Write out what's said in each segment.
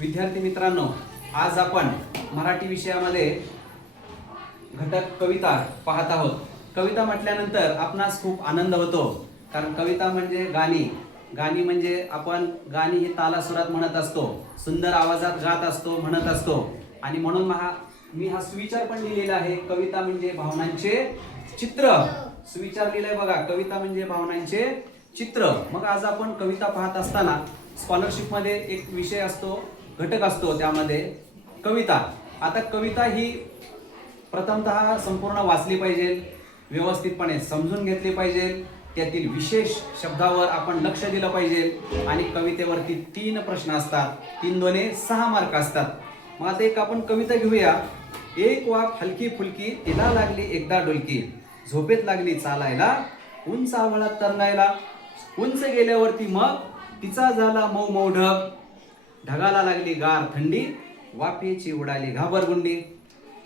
विद्यार्थी मित्रांनो, आज आपण मराठी विषयामध्ये घटक कविता पाहत आहोत. कविता म्हटल्यानंतर आपणास खूप आनंद होतो, कारण कविता म्हणजे गाणी म्हणजे आपण गाणी ही तालासुरात म्हणत असतो, सुंदर आवाजात गात असतो, म्हणत असतो. आणि म्हणून मी हा सुविचार पण लिहिलेला आहे, कविता म्हणजे भावनांचे चित्र. सुविचार लिहिलाय बघा, कविता म्हणजे भावनांचे चित्र. मग आज आपण कविता पाहत असताना स्कॉलरशिप मध्ये एक विषय असतो, घटक असतो, त्यामध्ये कविता. आता कविता ही प्रथमतः संपूर्ण वाचली पाहिजे, व्यवस्थितपणे समजून घेतली पाहिजे, त्यातील विशेष शब्दावर आपण लक्ष दिलं पाहिजे. आणि कवितेवरती 3 प्रश्न असतात, 3 दुने 6 मार्क असतात. मग आता एक आपण कविता घेऊया. एक वाफ हलकी फुलकी, तिला लागली एकदा डुलकी, झोपेत लागली चालायला, उंच आवळात तरंगायला, उंच गेल्यावरती मग तिचा झाला मऊ मऊ ढग, ढगाला लागली गार थंडी, वाफेची उडाली घाबरगुंडी,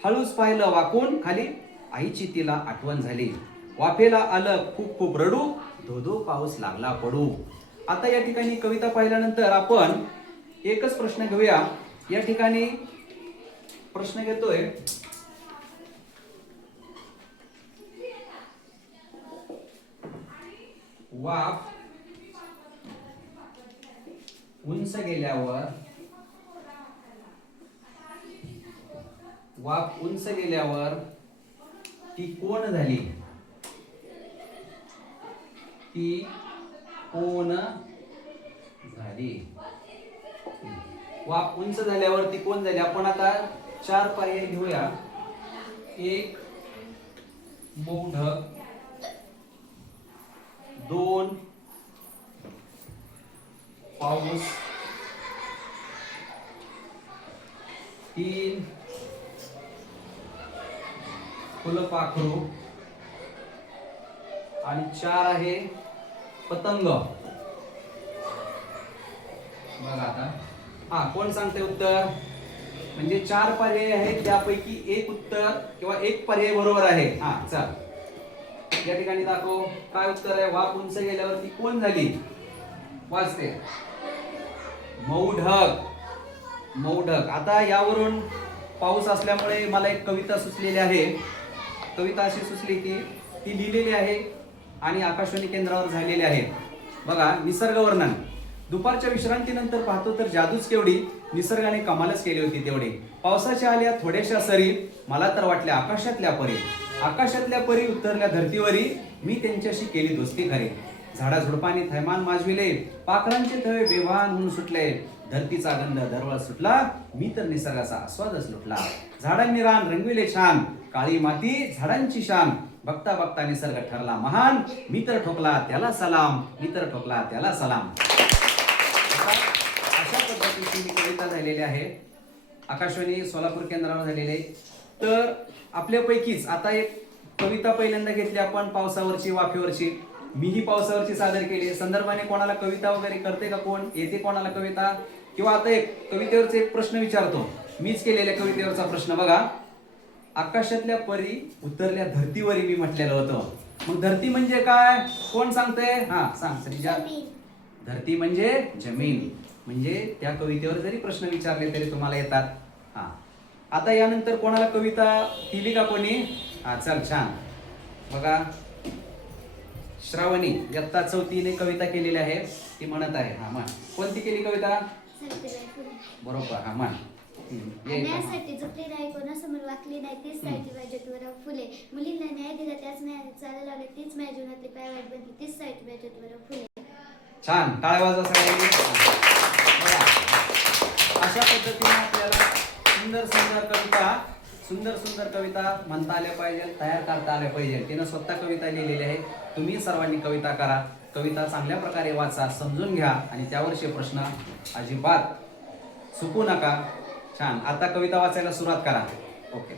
हळूच पाहिलं वाकून खाली, आईची तिला आठवण झाली, वाफेला आलं खूप खूप रडू, धो धो पाऊस लागला पडू. आता या ठिकाणी कविता पाहिल्यानंतर आपण एकच प्रश्न घेऊया. या ठिकाणी प्रश्न घेतोय, वाफ उंच गेल्यावर, वाफ उंच गेल्यावर ती कोण झाली, ती कोण झाली. वाफ उंच झाल्यावर ती कोण झाली. आपण आता 4 पर्याय घेऊया. 1 मऊ ढग, 2 पाऊस, 3 फुलपाखरू आणि 4 आहे पतंग. बघा आता कोण सांगते उत्तर. म्हणजे 4 पर्याय आहेत, त्यापैकी एक उत्तर किंवा एक पर्याय बरोबर आहे. चल या ठिकाणी दाखव काय उत्तर आहे. वाफ उंच गेल्यावरती कोण झाली, वाचते मऊ ढग. मऊ ढग. आता यावरून पाऊस असल्यामुळे मला एक कविता सुचलेली आहे. कविता अशी सुचली की ती लिहिलेली आहे आणि आकाशवाणी केंद्रावर झालेली आहे. बघा, निसर्ग वर्णन. दुपारच्या विश्रांतीनंतर पाहतो तर जादूच केवढी, निसर्गाने कमालच केली होती तेवढी. पावसाच्या आल्या थोड्याशा सरी, मला तर वाटल्या आकाशातल्या परी, आकाशातल्या परी उतरल्या धर्तीवरी, मी त्यांच्याशी केली दोस्ती खरी. झाडा झुडपांनी थैमान माजविले, पाखरांचे थवे बेभान होऊन सुटले, धरतीचा गंध दरवळ सुटला, मी तर निसर्गाचा आस्वादच लुटला. झाडांनी रान रंगविले छान, काळी माती झाडांची शान, बघता बघता निसर्ग ठरला महान, मी तर ठोकला त्याला सलाम, मी तर ठोकला त्याला सलाम. अशा पद्धतीची ही कविता झालेली आहे, आकाशवाणी सोलापूर केंद्रावर झालेली आहे. तर आपल्यापैकीच आता एक कविता पहिल्यांदा घेतली आपण पावसावरची, वाफेवरची. मीही पावसावरची सादर केली. संदर्भाने कोणाला कविता वगैरे करते का, कोण येते कोणाला कविता. किंवा आता एक कवितेवरचा एक प्रश्न विचारतो, मीच केलेल्या कवितेवरचा प्रश्न बघा. आकाशातल्या परी उतरल्या धर्तीवरी, मी म्हटलेलं होतं. मग धरती म्हणजे काय, कोण सांगते. सांग श्रीजा. धरती म्हणजे जमीन. म्हणजे त्या कवितेवर जरी प्रश्न विचारले तरी तुम्हाला येतात. आता यानंतर कोणाला कविता दिली का कोणी. चल छान. बघा, श्रावणी इयत्ता 4थीने कविता केलेली आहे. ती म्हणत आहे. म्हण. कोणती केली कविता. बरोबर. म्हण. न्यायासाठी झुकली नाही, कोणासमोर वाकली नाही, तीच साहित्य पाहिजे तुला फुले. मुलींना न्याय दिला त्याच न्याय चालायला लागले, तीच माझ्या जीवनातली पायवाट बनली, तीच साहित्य पाहिजे तुला फुले. छान. टाळ्या वाजवा सगळ्यांनी. अशा पद्धतीने आपल्याला सुंदर सुंदर कविता म्हणता आल्या पाहिजे, तयार करता आल्या पाहिजे. तिनं स्वतः कविता लिहिलेली आहे. तुम्ही सर्वांनी कविता करा, कविता चांगल्या प्रकारे वाचा, समजून घ्या आणि त्यावरचे प्रश्न अजिबात चुकू नका. छान. आता कविता वाचायला सुरुवात करा. ओके.